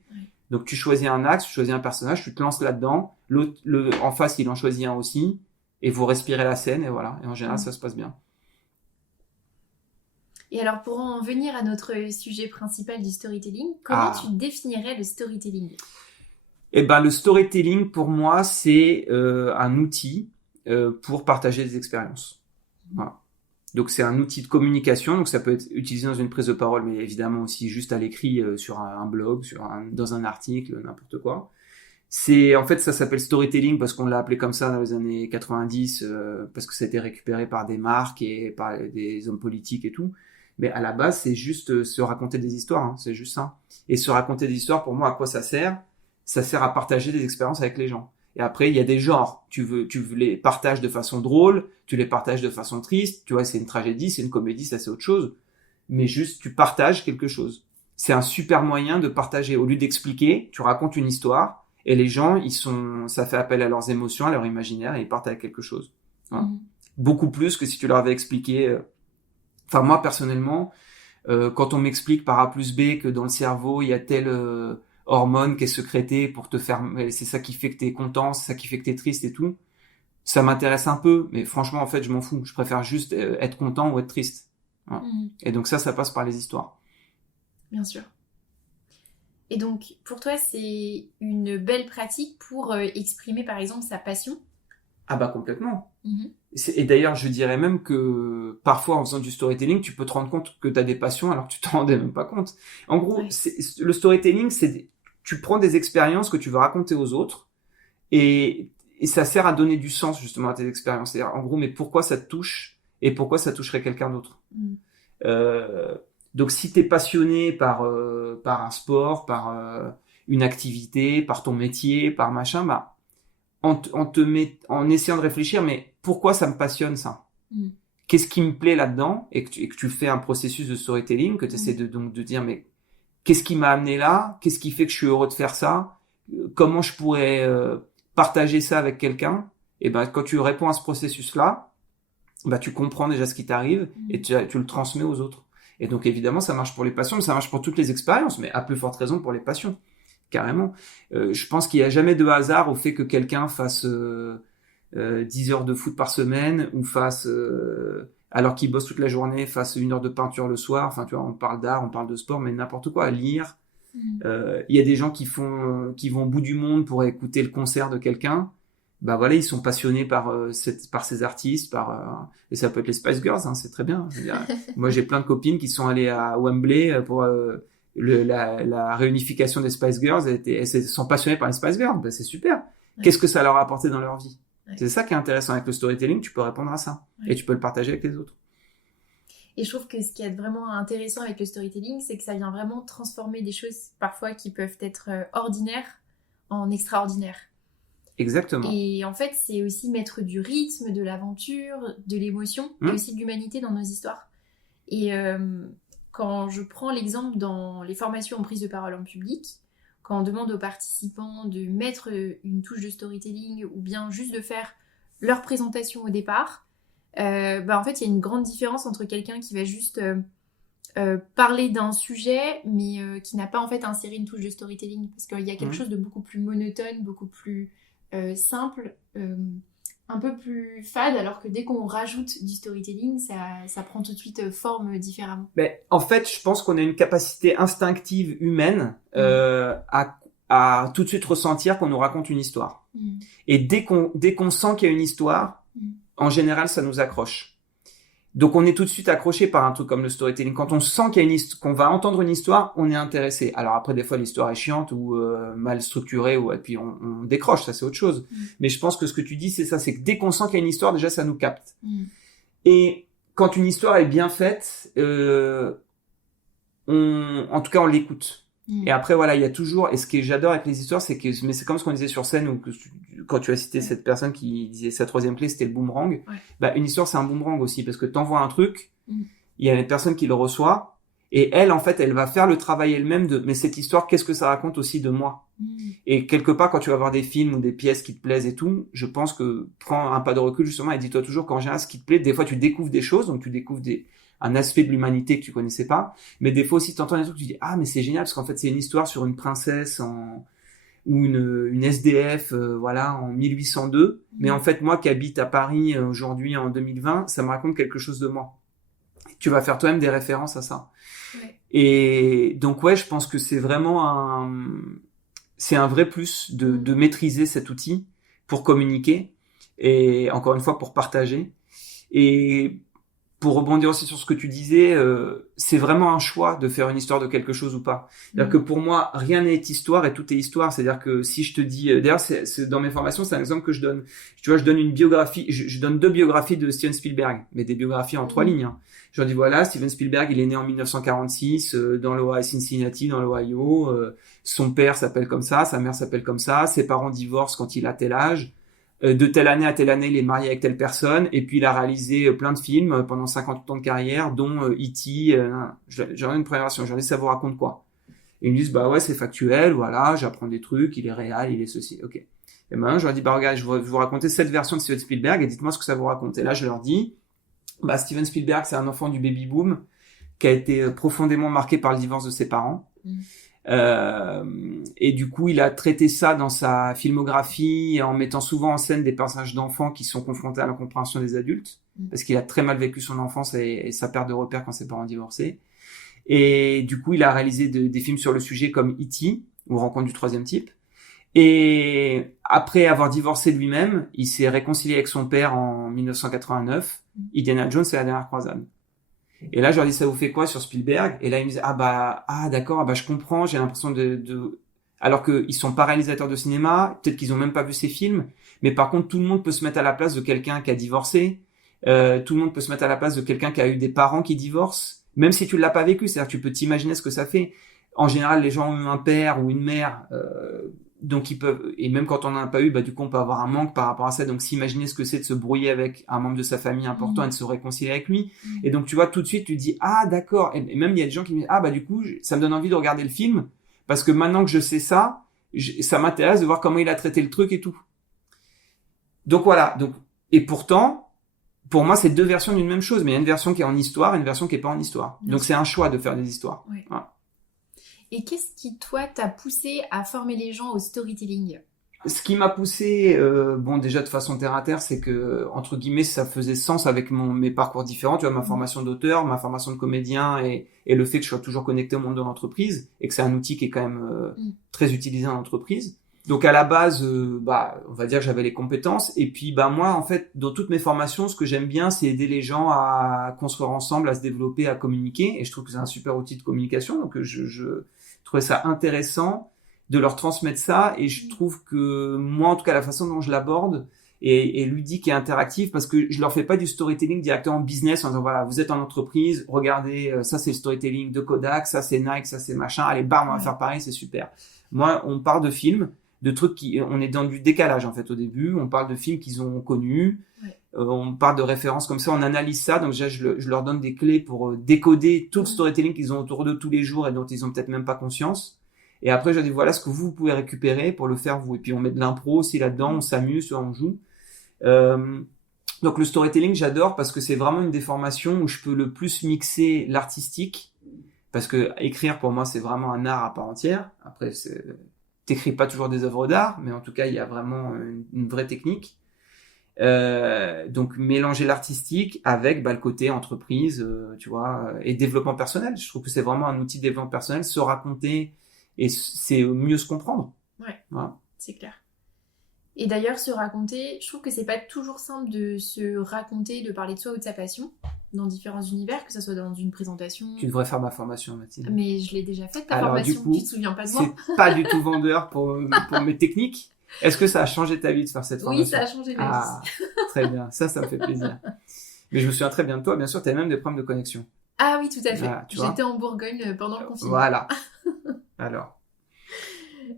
Donc tu choisis un axe, tu choisis un personnage, tu te lances là-dedans, l'autre en face il en choisit un aussi, et vous respirez la scène, et voilà. Et en général ça se passe bien. Et alors pour en venir à notre sujet principal du storytelling, comment tu définirais le storytelling ? Eh ben le storytelling pour moi c'est un outil pour partager des expériences. Voilà. Donc c'est un outil de communication, donc ça peut être utilisé dans une prise de parole, mais évidemment aussi juste à l'écrit sur un blog, dans un article, n'importe quoi. En fait ça s'appelle storytelling parce qu'on l'a appelé comme ça dans les années 90 parce que ça a été récupéré par des marques et par des hommes politiques et tout. Mais à la base c'est juste se raconter des histoires, hein, c'est juste ça. Et se raconter des histoires, pour moi, à quoi ça sert ? Ça sert à partager des expériences avec les gens. Et après, il y a des genres. Tu les partages de façon drôle, tu les partages de façon triste. Tu vois, c'est une tragédie, c'est une comédie, ça c'est autre chose. Mais juste, tu partages quelque chose. C'est un super moyen de partager. Au lieu d'expliquer, tu racontes une histoire et les gens, ça fait appel à leurs émotions, à leur imaginaire et ils partent avec quelque chose. Voilà. Beaucoup plus que si tu leur avais expliqué. Enfin, moi, personnellement, quand on m'explique par A plus B que dans le cerveau, il y a telle hormone qui est sécrétée pour te faire, c'est ça qui fait que t'es content, c'est ça qui fait que t'es triste et tout. Ça m'intéresse un peu, mais franchement, en fait, je m'en fous. Je préfère juste être content ou être triste. Voilà. Et donc ça passe par les histoires. Bien sûr. Et donc, pour toi, c'est une belle pratique pour exprimer, par exemple, sa passion ? Ah bah complètement. Et d'ailleurs, je dirais même que parfois, en faisant du storytelling, tu peux te rendre compte que tu as des passions alors que tu t'en rendais même pas compte. En gros, le storytelling, tu prends des expériences que tu veux raconter aux autres et ça sert à donner du sens justement à tes expériences. C'est-à-dire, en gros, mais pourquoi ça te touche et pourquoi ça toucherait quelqu'un d'autre. Donc, si t'es passionné par un sport, par une activité, par ton métier, par machin, bah en essayant de réfléchir, mais pourquoi ça me passionne ça ? Qu'est-ce qui me plaît là-dedans ? Et que tu fais un processus de storytelling, que tu essaies de dire, mais qu'est-ce qui m'a amené là ? Qu'est-ce qui fait que je suis heureux de faire ça ? Comment je pourrais partager ça avec quelqu'un ? Et ben quand tu réponds à ce processus-là, bah tu comprends déjà ce qui t'arrive et tu le transmets aux autres. Et donc évidemment, ça marche pour les passions, mais ça marche pour toutes les expériences, mais à plus forte raison pour les passions. Carrément. Je pense qu'il n'y a jamais de hasard au fait que quelqu'un fasse 10 heures de foot par semaine ou fasse, alors qu'il bosse toute la journée, fasse 1 heure de peinture le soir. Enfin, tu vois, on parle d'art, on parle de sport, mais n'importe quoi, lire. Il y a des gens qui vont au bout du monde pour écouter le concert de quelqu'un. Bah voilà, ils sont passionnés par ces artistes, et ça peut être les Spice Girls, hein, c'est très bien. Je veux dire, moi, j'ai plein de copines qui sont allées à Wembley pour la réunification des Spice Girls, elles sont passionnées par les Spice Girls, ben c'est super. Qu'est-ce que ça leur a apporté dans leur vie ? C'est ça qui est intéressant avec le storytelling, tu peux répondre à ça et tu peux le partager avec les autres. Et je trouve que ce qui est vraiment intéressant avec le storytelling, c'est que ça vient vraiment transformer des choses parfois qui peuvent être ordinaires en extraordinaires. Exactement. Et en fait, c'est aussi mettre du rythme, de l'aventure, de l'émotion et aussi de l'humanité dans nos histoires. Et quand je prends l'exemple dans les formations en prise de parole en public, quand on demande aux participants de mettre une touche de storytelling ou bien juste de faire leur présentation au départ, en fait, il y a une grande différence entre quelqu'un qui va juste parler d'un sujet, mais qui n'a pas en fait inséré une touche de storytelling, parce qu'il y a quelque chose de beaucoup plus monotone, beaucoup plus simple, un peu plus fade, alors que dès qu'on rajoute du storytelling, ça prend tout de suite forme différemment. Mais en fait, je pense qu'on a une capacité instinctive humaine à à tout de suite ressentir qu'on nous raconte une histoire. Et dès qu'on sent qu'il y a une histoire, en général, ça nous accroche. Donc, on est tout de suite accroché par un truc comme le storytelling. Quand on sent qu'il y a qu'on va entendre une histoire, on est intéressé. Alors après, des fois, l'histoire est chiante ou mal structurée, et puis on décroche, ça c'est autre chose. Mais je pense que ce que tu dis, c'est ça, c'est que dès qu'on sent qu'il y a une histoire, déjà, ça nous capte. Et quand une histoire est bien faite, en tout cas, on l'écoute. Et après, voilà, il y a toujours, et ce que j'adore avec les histoires, mais c'est comme ce qu'on disait sur scène, ou quand tu as cité cette personne qui disait sa troisième clé, c'était le boomerang. Bah, une histoire, c'est un boomerang aussi, parce que t'envoies un truc, il y a une personne qui le reçoit, et elle, en fait, elle va faire le travail elle-même mais cette histoire, qu'est-ce que ça raconte aussi de moi? Et quelque part, quand tu vas voir des films ou des pièces qui te plaisent et tout, je pense que prends un pas de recul, justement, et dis-toi toujours qu'en général, ce qui te plaît, des fois, tu découvres des choses, donc tu découvres un aspect de l'humanité que tu connaissais pas, mais des fois aussi t'entends des trucs, tu dis ah mais c'est génial parce qu'en fait c'est une histoire sur une princesse ou une SDF voilà en 1802, mais en fait moi qui habite à Paris aujourd'hui en 2020, ça me raconte quelque chose de moi. Tu vas faire toi-même des références à ça. Et donc ouais, je pense que c'est vraiment un vrai plus de maîtriser cet outil pour communiquer et encore une fois pour partager. Et pour rebondir aussi sur ce que tu disais, c'est vraiment un choix de faire une histoire de quelque chose ou pas. C'est-à-dire que pour moi, rien n'est histoire et tout est histoire. C'est-à-dire que si je te dis... d'ailleurs, c'est dans mes formations, c'est un exemple que je donne. Tu vois, je donne une biographie, je donne 2 biographies de Steven Spielberg, mais des biographies en 3 lignes. Hein. Je leur dis, voilà, Steven Spielberg, il est né en 1946 dans l'Ohio, Cincinnati, dans l'Ohio. Son père s'appelle comme ça, sa mère s'appelle comme ça. Ses parents divorcent quand il a tel âge. De telle année à telle année, il est marié avec telle personne, et puis il a réalisé plein de films pendant 50 ans de carrière, dont E.T. J'en ai une première version, j'en ai, ça vous raconte quoi? Et ils me disent, bah ouais, c'est factuel, voilà, j'apprends des trucs, il est réel, il est ceci, ok. Et maintenant, je leur dis, bah regarde, je vais vous raconter cette version de Steven Spielberg, et dites-moi ce que ça vous raconte. Et là, je leur dis, bah Steven Spielberg, c'est un enfant du baby-boom, qui a été profondément marqué par le divorce de ses parents. Et du coup, il a traité ça dans sa filmographie en mettant souvent en scène des personnages d'enfants qui sont confrontés à l'incompréhension des adultes, parce qu'il a très mal vécu son enfance et sa perte de repères quand ses parents divorcé. Et du coup, il a réalisé des films sur le sujet comme E.T. ou Rencontre du troisième type. Et après avoir divorcé lui-même, il s'est réconcilié avec son père en 1989, Indiana Jones et la dernière croisade. Et là, je leur dis, ça vous fait quoi sur Spielberg? Et là, ils me disaient, d'accord, je comprends, j'ai l'impression alors qu'ils sont pas réalisateurs de cinéma, peut-être qu'ils ont même pas vu ces films, mais par contre, tout le monde peut se mettre à la place de quelqu'un qui a divorcé, tout le monde peut se mettre à la place de quelqu'un qui a eu des parents qui divorcent, même si tu l'as pas vécu, c'est-à-dire que tu peux t'imaginer ce que ça fait. En général, les gens ont eu un père ou une mère, donc ils peuvent, et même quand on n'en a pas eu, bah du coup on peut avoir un manque par rapport à ça, donc s'imaginer ce que c'est de se brouiller avec un membre de sa famille important et de se réconcilier avec lui, et donc tu vois tout de suite tu dis ah d'accord, et même il y a des gens qui me disent ah bah du coup ça me donne envie de regarder le film, parce que maintenant que je sais ça, ça m'intéresse de voir comment il a traité le truc et tout. Donc voilà, et pourtant pour moi c'est 2 versions d'une même chose, mais il y a une version qui est en histoire et une version qui est pas en histoire, donc c'est un choix de faire des histoires. Voilà. Et qu'est-ce qui, toi, t'a poussé à former les gens au storytelling? Ce qui m'a poussé, déjà de façon terre à terre, c'est que, entre guillemets, ça faisait sens avec mes parcours différents. Tu vois, ma formation d'auteur, ma formation de comédien et le fait que je sois toujours connecté au monde de l'entreprise et que c'est un outil qui est quand même très utilisé en entreprise. Donc à la base, on va dire que j'avais les compétences. Et puis moi, en fait, dans toutes mes formations, ce que j'aime bien, c'est aider les gens à construire ensemble, à se développer, à communiquer. Et je trouve que c'est un super outil de communication. Donc je trouvais ça intéressant de leur transmettre ça. Et je trouve que moi, en tout cas, la façon dont je l'aborde est ludique et interactive, parce que je leur fais pas du storytelling directement business en disant voilà, vous êtes en entreprise, regardez, ça c'est le storytelling de Kodak, ça c'est Nike, ça c'est machin, allez bam, on va faire pareil, c'est super. Moi, on parle de films, de trucs on est dans du décalage en fait au début, on parle de films qu'ils ont connus, on parle de références comme ça, on analyse ça, donc déjà je leur donne des clés pour décoder tout le storytelling qu'ils ont autour d'eux tous les jours et dont ils ont peut-être même pas conscience. Et après je leur dis voilà ce que vous pouvez récupérer pour le faire vous, et puis on met de l'impro aussi là-dedans, on s'amuse, on joue. Donc le storytelling j'adore parce que c'est vraiment une des formations où je peux le plus mixer l'artistique, parce que écrire pour moi c'est vraiment un art à part entière. Après t'écris pas toujours des œuvres d'art, mais en tout cas il y a vraiment une vraie technique. Donc mélanger l'artistique avec le côté entreprise, tu vois, et développement personnel. Je trouve que c'est vraiment un outil de développement personnel, se raconter et c'est mieux se comprendre. Ouais, voilà. C'est clair. Et d'ailleurs, se raconter, je trouve que c'est pas toujours simple de se raconter, de parler de soi ou de sa passion dans différents univers, que ce soit dans une présentation. Tu devrais faire ma formation, Mathilde. Mais je l'ai déjà faite, ta Alors, formation. du coup, tu te souviens pas de moi? C'est pas du tout vendeur pour mes techniques. Est-ce que ça a changé ta vie de faire cette formation? Oui, ça a changé ma vie. Très bien. Ça me fait plaisir. Mais je me souviens très bien de toi. Bien sûr, tu avais même des problèmes de connexion. Ah oui, tout à fait. Voilà, J'étais en Bourgogne pendant le confinement. Voilà. Alors.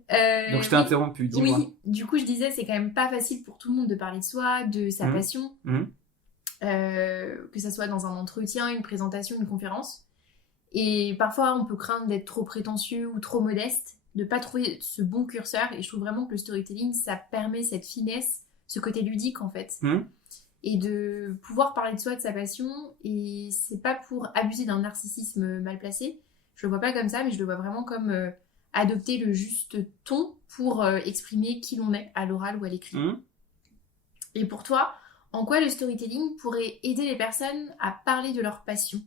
Donc je t'ai interrompu, dis-moi. Oui, du coup je disais c'est quand même pas facile pour tout le monde de parler de soi, de sa passion, que ça soit dans un entretien, une présentation, une conférence. Et parfois on peut craindre d'être trop prétentieux ou trop modeste, de pas trouver ce bon curseur. Et je trouve vraiment que le storytelling ça permet cette finesse, ce côté ludique en fait. Et de pouvoir parler de soi, de sa passion. Et c'est pas pour abuser d'un narcissisme mal placé. Je le vois pas comme ça, mais je le vois vraiment comme adopter le juste ton pour exprimer qui l'on est à l'oral ou à l'écrit. Et pour toi, en quoi le storytelling pourrait aider les personnes à parler de leur passion?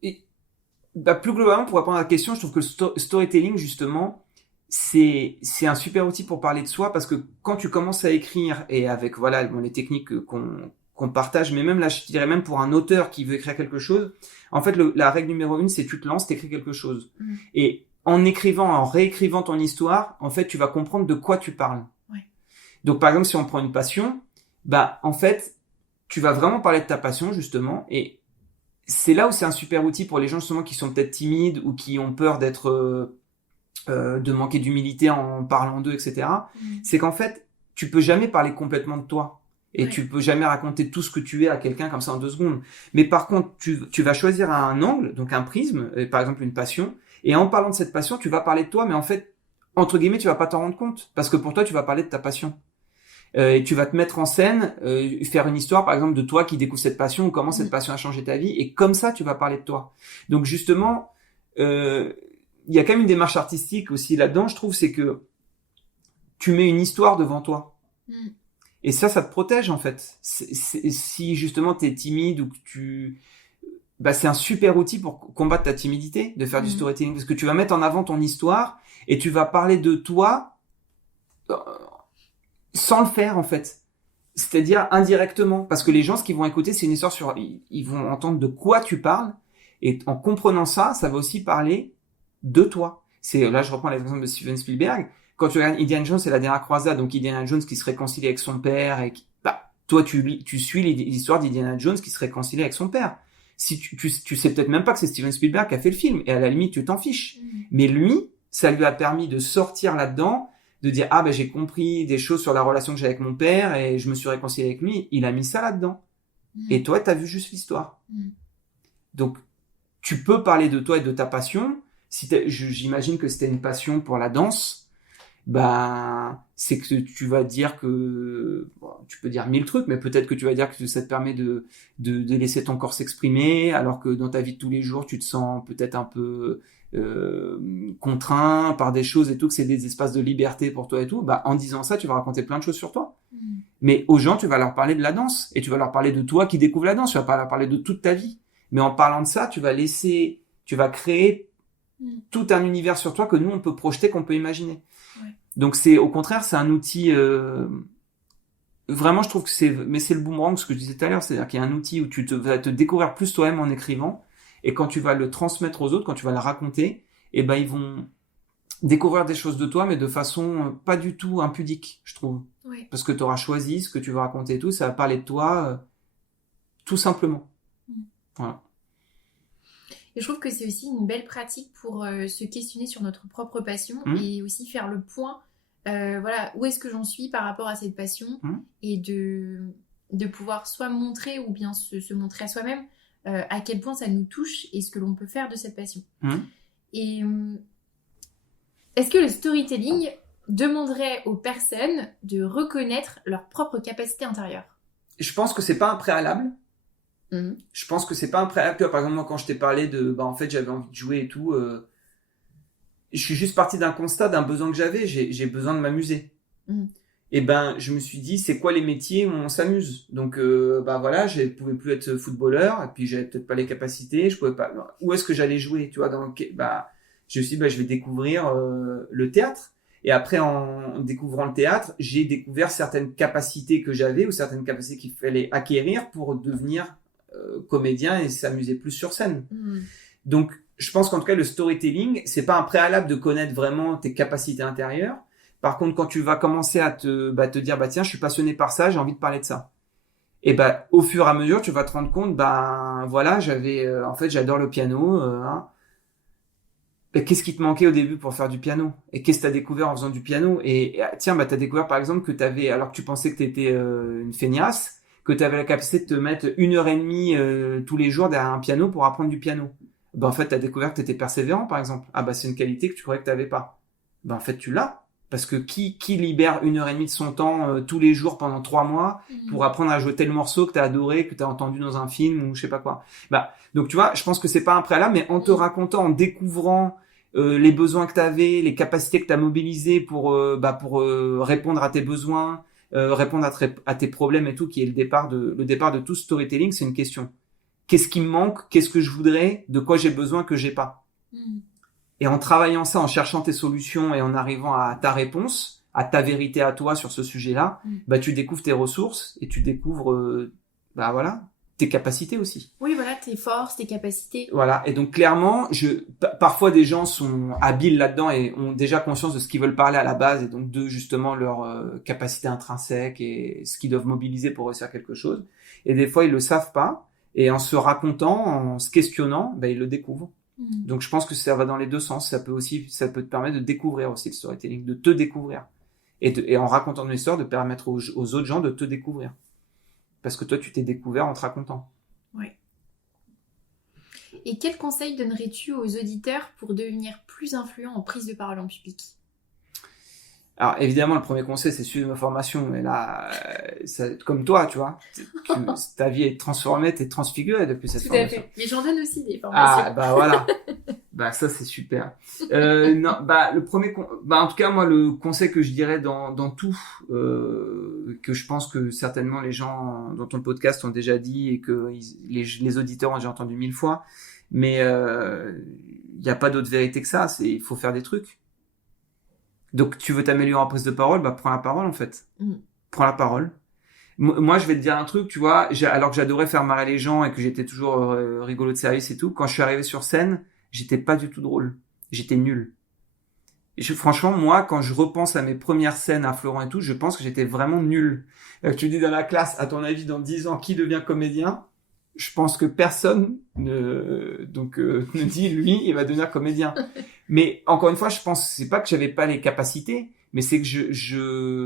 Plus globalement, pour répondre à la question, je trouve que le storytelling, justement, c'est un super outil pour parler de soi, parce que quand tu commences à écrire, et avec voilà les techniques qu'on partage, mais même là, je dirais même pour un auteur qui veut écrire quelque chose, en fait, la règle numéro 1, c'est tu te lances, t'écris quelque chose. Et en écrivant, en réécrivant ton histoire, en fait, tu vas comprendre de quoi tu parles. Ouais. Donc, par exemple, si on prend une passion, en fait, tu vas vraiment parler de ta passion, justement, et c'est là où c'est un super outil pour les gens, justement, qui sont peut-être timides ou qui ont peur de manquer d'humilité en parlant d'eux, etc. C'est qu'en fait, tu peux jamais parler complètement de toi. Et tu peux jamais raconter tout ce que tu es à quelqu'un comme ça en 2 secondes. Mais par contre, tu vas choisir un angle, donc un prisme, par exemple une passion, et en parlant de cette passion, tu vas parler de toi, mais en fait, entre guillemets, tu vas pas t'en rendre compte. Parce que pour toi, tu vas parler de ta passion. Et tu vas te mettre en scène, faire une histoire, par exemple, de toi qui découvre cette passion, ou comment cette passion a changé ta vie, et comme ça, tu vas parler de toi. Donc justement, il y a quand même une démarche artistique aussi là-dedans, je trouve, c'est que tu mets une histoire devant toi. Et ça te protège, en fait. Si justement t'es timide ou que c'est un super outil pour combattre ta timidité, de faire du storytelling, parce que tu vas mettre en avant ton histoire et tu vas parler de toi sans le faire, en fait. C'est-à-dire indirectement. Parce que les gens, ce qu'ils vont écouter, c'est une histoire ils vont entendre de quoi tu parles, et en comprenant ça, ça va aussi parler de toi. Là, je reprends l'exemple de Steven Spielberg. Quand tu regardes Indiana Jones et la dernière croisade, donc Indiana Jones qui se réconcilie avec son père, et toi, tu suis l'histoire d'Indiana Jones qui se réconcilie avec son père. Si tu sais peut-être même pas que c'est Steven Spielberg qui a fait le film, et à la limite, tu t'en fiches. Mais lui, ça lui a permis de sortir là-dedans, de dire, j'ai compris des choses sur la relation que j'ai avec mon père, et je me suis réconcilié avec lui. Il a mis ça là-dedans. Et toi, t'as vu juste l'histoire. Donc, tu peux parler de toi et de ta passion. J'imagine que c'était une passion pour la danse, c'est que tu vas dire que tu peux dire 1000 trucs, mais peut-être que tu vas dire que ça te permet de laisser ton corps s'exprimer, alors que dans ta vie de tous les jours tu te sens peut-être un peu contraint par des choses et tout, que c'est des espaces de liberté pour toi et tout. En disant ça, tu vas raconter plein de choses sur toi. Mais aux gens, tu vas leur parler de la danse, et tu vas leur parler de toi qui découvre la danse, tu vas pas leur parler de toute ta vie. Mais en parlant de ça, tu vas créer tout un univers sur toi que nous on peut projeter, qu'on peut imaginer. Donc au contraire, c'est un outil, vraiment je trouve que c'est le boomerang, ce que je disais tout à l'heure, c'est-à-dire qu'il y a un outil où tu vas te découvrir plus toi-même en écrivant, et quand tu vas le transmettre aux autres, quand tu vas le raconter, ils vont découvrir des choses de toi, mais de façon pas du tout impudique, je trouve. Parce que tu auras choisi ce que tu veux raconter et tout, ça va parler de toi, tout simplement. Voilà. Et je trouve que c'est aussi une belle pratique pour se questionner sur notre propre passion, et aussi faire le point, où est-ce que j'en suis par rapport à cette passion, et de pouvoir soit montrer ou bien se montrer à soi-même à quel point ça nous touche et ce que l'on peut faire de cette passion. Et est-ce que le storytelling demanderait aux personnes de reconnaître leur propre capacité intérieure? Je pense que c'est pas un préalable. Je pense que c'est pas un préalable. Par exemple, moi, quand je t'ai parlé en fait, j'avais envie de jouer et tout, je suis juste parti d'un constat, d'un besoin que j'avais. J'ai besoin de m'amuser. Et je me suis dit, c'est quoi les métiers où on s'amuse? Donc, je pouvais plus être footballeur, et puis j'avais peut-être pas les capacités, je pouvais pas. Où est-ce que j'allais jouer? Tu vois, je me suis dit, je vais découvrir le théâtre. Et après, en découvrant le théâtre, j'ai découvert certaines capacités que j'avais ou certaines capacités qu'il fallait acquérir pour devenir comédien et s'amuser plus sur scène. Donc, je pense qu'en tout cas, le storytelling, c'est pas un préalable de connaître vraiment tes capacités intérieures. Par contre, quand tu vas commencer à te dire, tiens, je suis passionné par ça, j'ai envie de parler de ça. Et au fur et à mesure, tu vas te rendre compte, voilà, en fait, j'adore le piano, hein. Et qu'est-ce qui te manquait au début pour faire du piano? Et qu'est-ce que t'as découvert en faisant du piano? Et tiens, t'as découvert par exemple que alors que tu pensais que t'étais une feignasse, que t'avais la capacité de te mettre 1h30 tous les jours derrière un piano pour apprendre du piano. En fait, t'as découvert que t'étais persévérant, par exemple. C'est une qualité que tu croyais que t'avais pas. En fait, tu l'as. Parce que qui libère 1h30 de son temps tous les jours pendant 3 mois pour apprendre à jouer tel morceau que t'as adoré, que t'as entendu dans un film ou je sais pas quoi. Donc tu vois, je pense que c'est pas un préalable, mais en te racontant, en découvrant les besoins que t'avais, les capacités que t'as mobilisées pour répondre à tes besoins, répondre à tes problèmes et tout, qui est le départ de tout storytelling, c'est une question. Qu'est-ce qui me manque? Qu'est-ce que je voudrais? De quoi j'ai besoin que j'ai pas? Et en travaillant ça, en cherchant tes solutions et en arrivant à ta réponse, à ta vérité à toi sur ce sujet-là, tu découvres tes ressources et tu découvres, tes capacités aussi. Oui, voilà, tes forces, tes capacités. Voilà. Et donc, clairement, parfois des gens sont habiles là-dedans et ont déjà conscience de ce qu'ils veulent parler à la base et donc de justement leur capacité intrinsèque et ce qu'ils doivent mobiliser pour réussir quelque chose. Et des fois, ils le savent pas. Et en se racontant, en se questionnant, ils le découvrent. Donc je pense que ça va dans les deux sens. Ça peut te permettre de découvrir aussi le storytelling, de te découvrir. Et en racontant une histoire, de permettre aux autres gens de te découvrir. Parce que toi, tu t'es découvert en te racontant. Oui. Et quel conseil donnerais-tu aux auditeurs pour devenir plus influents en prise de parole en public? Alors évidemment, le premier conseil, c'est suivre ma formation. Mais là, comme toi, tu vois, ta vie est transformée, t'es transfigurée depuis cette formation. Tout à fait. Mais j'en donne aussi des formations. Voilà. Ça c'est super. Non, le premier, en tout cas moi le conseil que je dirais dans tout, que je pense que certainement les gens dans ton podcast ont déjà dit et que les auditeurs ont déjà entendu 1000 fois, mais il y a pas d'autre vérité que ça. Il faut faire des trucs. Donc, tu veux t'améliorer en prise de parole, prends la parole, en fait. Prends la parole. Moi, je vais te dire un truc, tu vois, alors que j'adorais faire marrer les gens et que j'étais toujours rigolo de service et tout, quand je suis arrivé sur scène, j'étais pas du tout drôle. J'étais nul. Franchement, moi, quand je repense à mes premières scènes à Florent et tout, je pense que j'étais vraiment nul. Tu dis dans la classe, à ton avis, dans 10 ans, qui devient comédien? Je pense que personne ne dit, lui, il va devenir comédien. Mais encore une fois, je pense, c'est pas que j'avais pas les capacités, mais c'est que je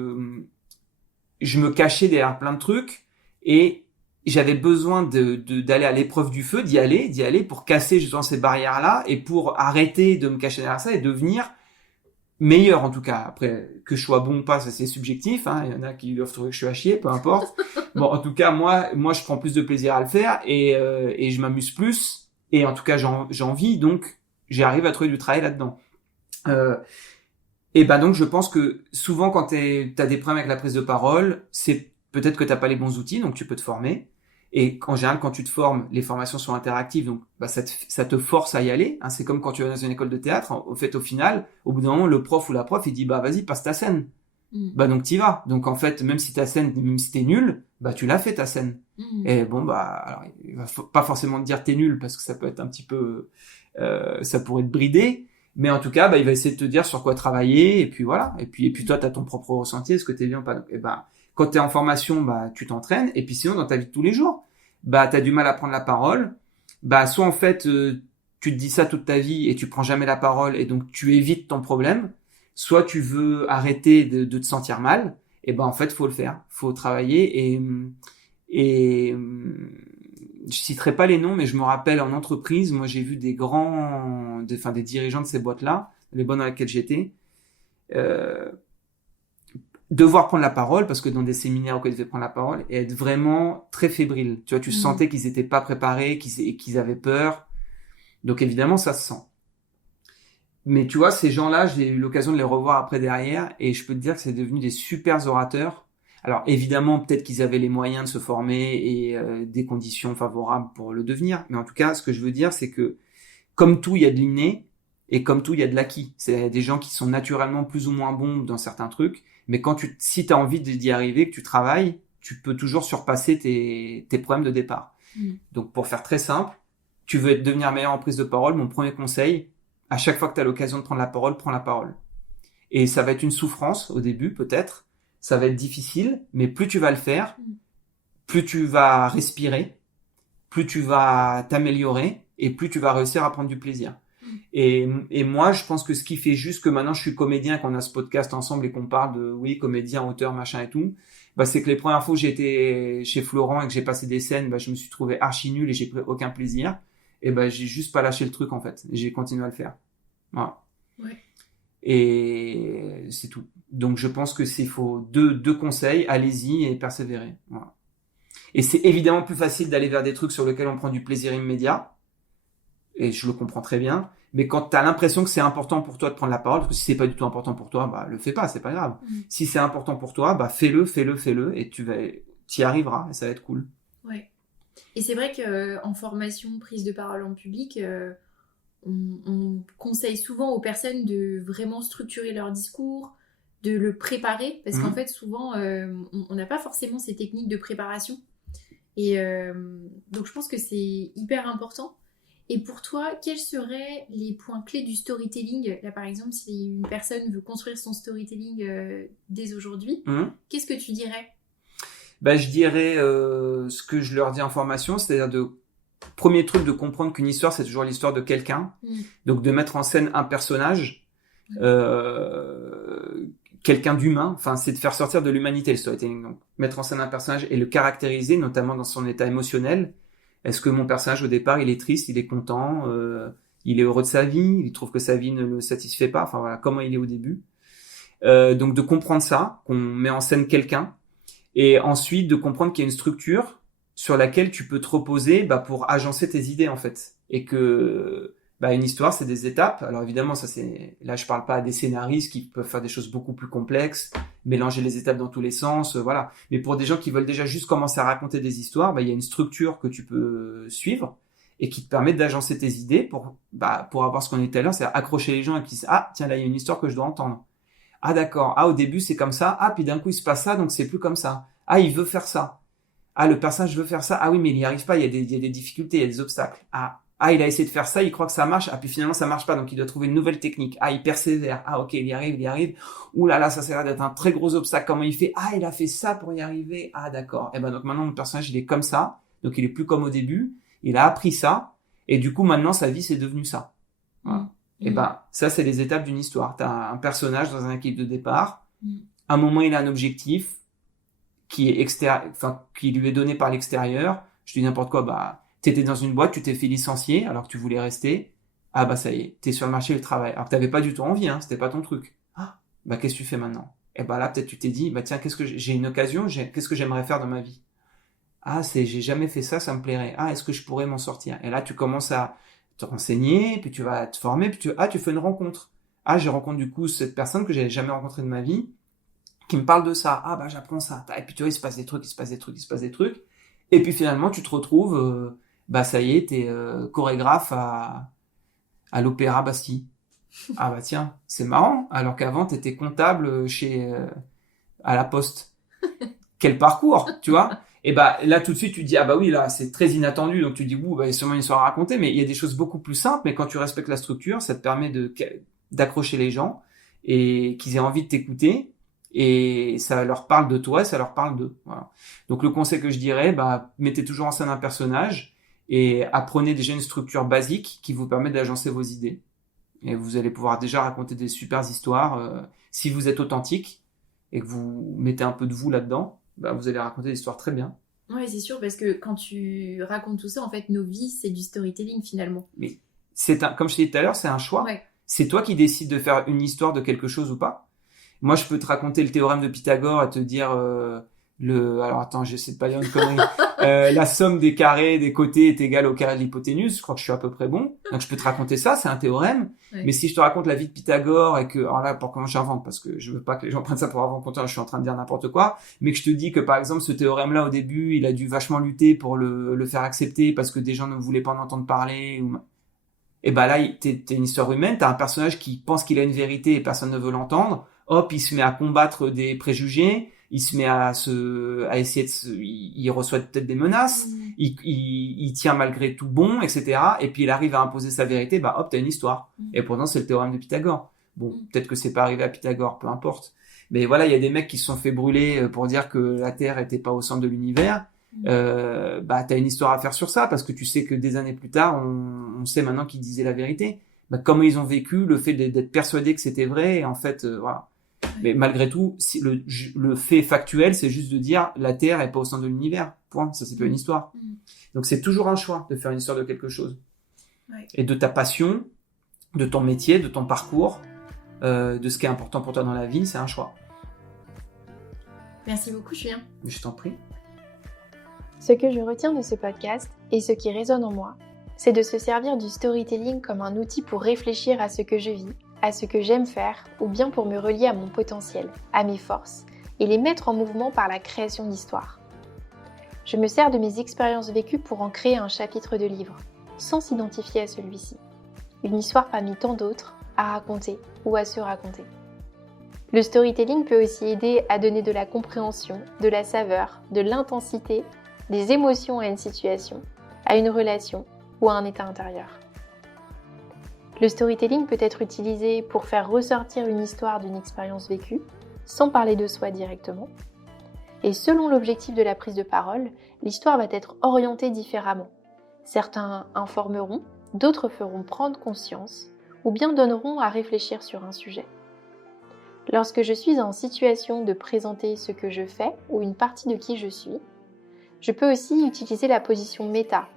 me cachais derrière plein de trucs et j'avais besoin d'aller à l'épreuve du feu, d'y aller pour casser justement ces barrières-là et pour arrêter de me cacher derrière ça et devenir meilleur en tout cas. Après, que je sois bon ou pas, ça c'est subjectif, hein. Il y en a qui doivent trouver que je suis à chier, peu importe. Bon, en tout cas, moi, je prends plus de plaisir à le faire et je m'amuse plus. Et en tout cas, j'en vis, donc j'arrive à trouver du travail là-dedans. Donc je pense que souvent quand t'as des problèmes avec la prise de parole, c'est peut-être que t'as pas les bons outils, donc tu peux te former. Et en général, quand tu te formes, les formations sont interactives, donc ça te force à y aller. Hein. C'est comme quand tu vas dans une école de théâtre. Au final, au bout d'un moment, le prof ou la prof, il dit vas-y, passe ta scène. Donc t'y vas. Donc en fait, même si ta scène, même si t'es nul, tu l'as fait ta scène. Et alors il va pas forcément te dire t'es nul parce que ça peut être un petit peu, ça pourrait te brider. Mais en tout cas, il va essayer de te dire sur quoi travailler. Et puis voilà. Et puis toi, t'as ton propre ressenti. Est-ce que t'es bien ou pas? Et quand t'es en formation, tu t'entraînes. Et puis sinon, dans ta vie de tous les jours, t'as du mal à prendre la parole. Soit en fait, tu te dis ça toute ta vie et tu prends jamais la parole et donc tu évites ton problème. Soit tu veux arrêter de te sentir mal. Et en fait, faut le faire. Faut travailler et je citerai pas les noms, mais je me rappelle en entreprise, moi j'ai vu des dirigeants de ces boîtes-là, les boîtes dans lesquelles j'étais, devoir prendre la parole, parce que dans des séminaires où ils devaient prendre la parole, et être vraiment très fébrile. Tu vois, tu sentais qu'ils étaient pas préparés, qu'ils avaient peur. Donc évidemment, ça se sent. Mais tu vois, ces gens-là, j'ai eu l'occasion de les revoir après derrière, et je peux te dire que c'est devenu des super orateurs. Alors évidemment, peut-être qu'ils avaient les moyens de se former et des conditions favorables pour le devenir. Mais en tout cas, ce que je veux dire, c'est que comme tout, il y a de l'inné. Et comme tout, il y a de l'acquis. C'est des gens qui sont naturellement plus ou moins bons dans certains trucs. Mais si tu as envie d'y arriver, que tu travailles, tu peux toujours surpasser tes problèmes de départ. Donc, pour faire très simple, tu veux devenir meilleur en prise de parole, mon premier conseil, à chaque fois que tu as l'occasion de prends la parole. Et ça va être une souffrance au début, peut-être. Ça va être difficile, mais plus tu vas le faire, plus tu vas respirer, plus tu vas t'améliorer et plus tu vas réussir à prendre du plaisir. Et moi, je pense que ce qui fait juste que maintenant je suis comédien, qu'on a ce podcast ensemble et qu'on parle de, comédien, auteur, machin et tout, c'est que les premières fois où j'ai été chez Florent et que j'ai passé des scènes, je me suis trouvé archi nul et j'ai pris aucun plaisir. Et j'ai juste pas lâché le truc, en fait. Et j'ai continué à le faire. Voilà. Ouais. Et c'est tout. Donc, je pense que s'il faut deux conseils, allez-y et persévérez. Voilà. Et c'est évidemment plus facile d'aller vers des trucs sur lesquels on prend du plaisir immédiat. Et je le comprends très bien. Mais quand tu as l'impression que c'est important pour toi de prendre la parole, parce que si c'est pas du tout important pour toi, le fais pas, c'est pas grave. Si c'est important pour toi, fais-le, et tu y arriveras et ça va être cool. Ouais. Et c'est vrai qu'en formation, prise de parole en public, on conseille souvent aux personnes de vraiment structurer leur discours, de le préparer, parce qu'en fait, souvent, on n'a pas forcément ces techniques de préparation. Et donc, je pense que c'est hyper important. Et pour toi, quels seraient les points clés du storytelling ? Là, par exemple, si une personne veut construire son storytelling dès aujourd'hui, qu'est-ce que tu dirais ? Je dirais ce que je leur dis en formation, c'est-à-dire premier truc de comprendre qu'une histoire, c'est toujours l'histoire de quelqu'un. Donc, de mettre en scène un personnage, quelqu'un d'humain. Enfin, c'est de faire sortir de l'humanité le storytelling. Donc, mettre en scène un personnage et le caractériser, notamment dans son état émotionnel. Est-ce que mon personnage, au départ, il est triste, il est content, il est heureux de sa vie, il trouve que sa vie ne le satisfait pas. Enfin, voilà, comment il est au début. Donc, de comprendre ça, qu'on met en scène quelqu'un. Et ensuite, de comprendre qu'il y a une structure sur laquelle tu peux te reposer pour agencer tes idées, en fait. Et que une histoire, c'est des étapes. Alors évidemment, là, je parle pas à des scénaristes qui peuvent faire des choses beaucoup plus complexes, mélanger les étapes dans tous les sens, voilà. Mais pour des gens qui veulent déjà juste commencer à raconter des histoires, il y a une structure que tu peux suivre et qui te permet d'agencer tes idées pour avoir ce qu'on dit tout à l'heure, c'est accrocher les gens et qui disent « Ah, tiens, là, il y a une histoire que je dois entendre. » Ah d'accord, ah au début c'est comme ça, ah puis d'un coup il se passe ça, donc c'est plus comme ça. Ah il veut faire ça. Ah le personnage veut faire ça, ah oui mais il n'y arrive pas, il y a des difficultés, il y a des obstacles. Ah il a essayé de faire ça, il croit que ça marche, ah puis finalement ça marche pas, donc il doit trouver une nouvelle technique. Ah il persévère, ah ok il y arrive. Ouh là là ça a l'air d'être un très gros obstacle, comment il fait? Ah il a fait ça pour y arriver, ah d'accord. Et donc maintenant mon personnage il est comme ça, donc il est plus comme au début, il a appris ça, et du coup maintenant sa vie c'est devenu ça. Voilà. Et ça, c'est les étapes d'une histoire. Tu as un personnage dans un équipe de départ. À un moment, il a un objectif qui lui est donné par l'extérieur. Je dis n'importe quoi. Tu étais dans une boîte, tu t'es fait licencier alors que tu voulais rester. Ça y est, tu es sur le marché du travail. Alors que tu n'avais pas du tout envie, c'était pas ton truc. Qu'est-ce que tu fais maintenant? Et là, peut-être tu t'es dit, tiens, j'ai une occasion, qu'est-ce que j'aimerais faire dans ma vie? J'ai jamais fait ça, ça me plairait. Est-ce que je pourrais m'en sortir? Et là, tu commences à te renseigner, puis tu vas te former, puis tu fais une rencontre. J'ai rencontré du coup cette personne que j'avais jamais rencontrée de ma vie, qui me parle de ça. J'apprends ça. Et puis tu vois, il se passe des trucs. Et puis finalement, tu te retrouves, ça y est, t'es chorégraphe à l'Opéra Bastille. Tiens, c'est marrant. Alors qu'avant, t'étais comptable à la Poste. Quel parcours, tu vois? Et là tout de suite tu te dis oui là c'est très inattendu, donc tu dis il y a sûrement une histoire à raconter, mais il y a des choses beaucoup plus simples, mais quand tu respectes la structure ça te permet d'accrocher les gens et qu'ils aient envie de t'écouter et ça leur parle de toi et ça leur parle d'eux. Voilà. Donc le conseil que je dirais, mettez toujours en scène un personnage et apprenez déjà une structure basique qui vous permet d'agencer vos idées et vous allez pouvoir déjà raconter des super histoires si vous êtes authentique et que vous mettez un peu de vous là-dedans. Vous allez raconter des histoires très bien. Oui, c'est sûr, parce que quand tu racontes tout ça, en fait, nos vies, c'est du storytelling, finalement. Mais comme je t'ai dit tout à l'heure, c'est un choix. Ouais. C'est toi qui décides de faire une histoire de quelque chose ou pas. Moi, je peux te raconter le théorème de Pythagore et te dire alors attends, j'essaie de pas dire une connerie. La somme des carrés des côtés est égale au carré de l'hypoténuse. Je crois que je suis à peu près bon. Donc, je peux te raconter ça, c'est un théorème. Ouais. Mais si je te raconte la vie de Pythagore et que, alors là, pour comment j'invente, parce que je veux pas que les gens prennent ça pour avoir compteur, je suis en train de dire n'importe quoi, mais que je te dis que, par exemple, ce théorème-là, au début, il a dû vachement lutter pour le faire accepter parce que des gens ne voulaient pas en entendre parler et bah là, t'es une histoire humaine, t'as un personnage qui pense qu'il a une vérité et personne ne veut l'entendre. Hop, il se met à combattre des préjugés, il se met à essayer il reçoit peut-être des menaces, il tient malgré tout bon, etc. Et puis il arrive à imposer sa vérité, bah hop, t'as une histoire. Et pourtant, c'est le théorème de Pythagore. Bon, peut-être que c'est pas arrivé à Pythagore, peu importe. Mais voilà, il y a des mecs qui se sont fait brûler pour dire que la Terre était pas au centre de l'univers. Bah t'as une histoire à faire sur ça, parce que tu sais que des années plus tard, on sait maintenant qu'ils disaient la vérité. Bah, comment ils ont vécu le fait d'être persuadés que c'était vrai, et en fait, voilà. Mais malgré tout, si le fait factuel, c'est juste de dire la Terre est pas au centre de l'univers. Point. Ça, c'est pas une histoire. Donc, c'est toujours un choix de faire une histoire de quelque chose. Ouais. Et de ta passion, de ton métier, de ton parcours, de ce qui est important pour toi dans la vie, c'est un choix. Merci beaucoup, Julien. Je t'en prie. Ce que je retiens de ce podcast et ce qui résonne en moi, c'est de se servir du storytelling comme un outil pour réfléchir à ce que je vis, à ce que j'aime faire, ou bien pour me relier à mon potentiel, à mes forces, et les mettre en mouvement par la création d'histoires. Je me sers de mes expériences vécues pour en créer un chapitre de livre, sans s'identifier à celui-ci. Une histoire parmi tant d'autres, à raconter ou à se raconter. Le storytelling peut aussi aider à donner de la compréhension, de la saveur, de l'intensité, des émotions à une situation, à une relation ou à un état intérieur. Le storytelling peut être utilisé pour faire ressortir une histoire d'une expérience vécue, sans parler de soi directement. Et selon l'objectif de la prise de parole, l'histoire va être orientée différemment. Certains informeront, d'autres feront prendre conscience, ou bien donneront à réfléchir sur un sujet. Lorsque je suis en situation de présenter ce que je fais ou une partie de qui je suis, je peux aussi utiliser la position méta,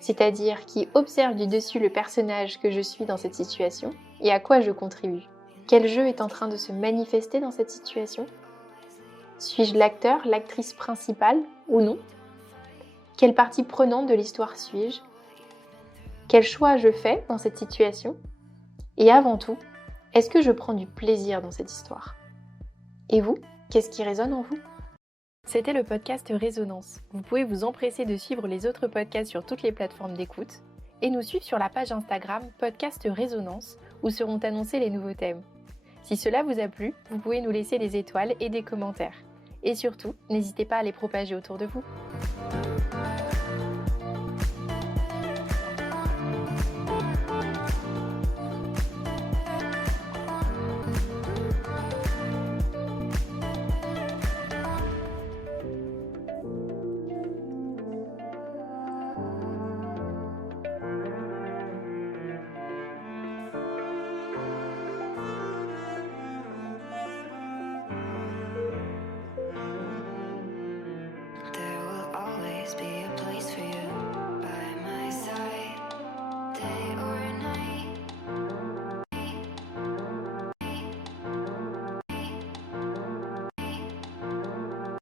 c'est-à-dire qui observe du dessus le personnage que je suis dans cette situation et à quoi je contribue. Quel jeu est en train de se manifester dans cette situation ? Suis-je l'acteur, l'actrice principale ou non ? Quelle partie prenante de l'histoire suis-je ? Quel choix je fais dans cette situation ? Et avant tout, est-ce que je prends du plaisir dans cette histoire ? Et vous, qu'est-ce qui résonne en vous ? C'était le podcast Résonance. Vous pouvez vous empresser de suivre les autres podcasts sur toutes les plateformes d'écoute et nous suivre sur la page Instagram Podcast Résonance où seront annoncés les nouveaux thèmes. Si cela vous a plu, vous pouvez nous laisser des étoiles et des commentaires. Et surtout, n'hésitez pas à les propager autour de vous. There will always be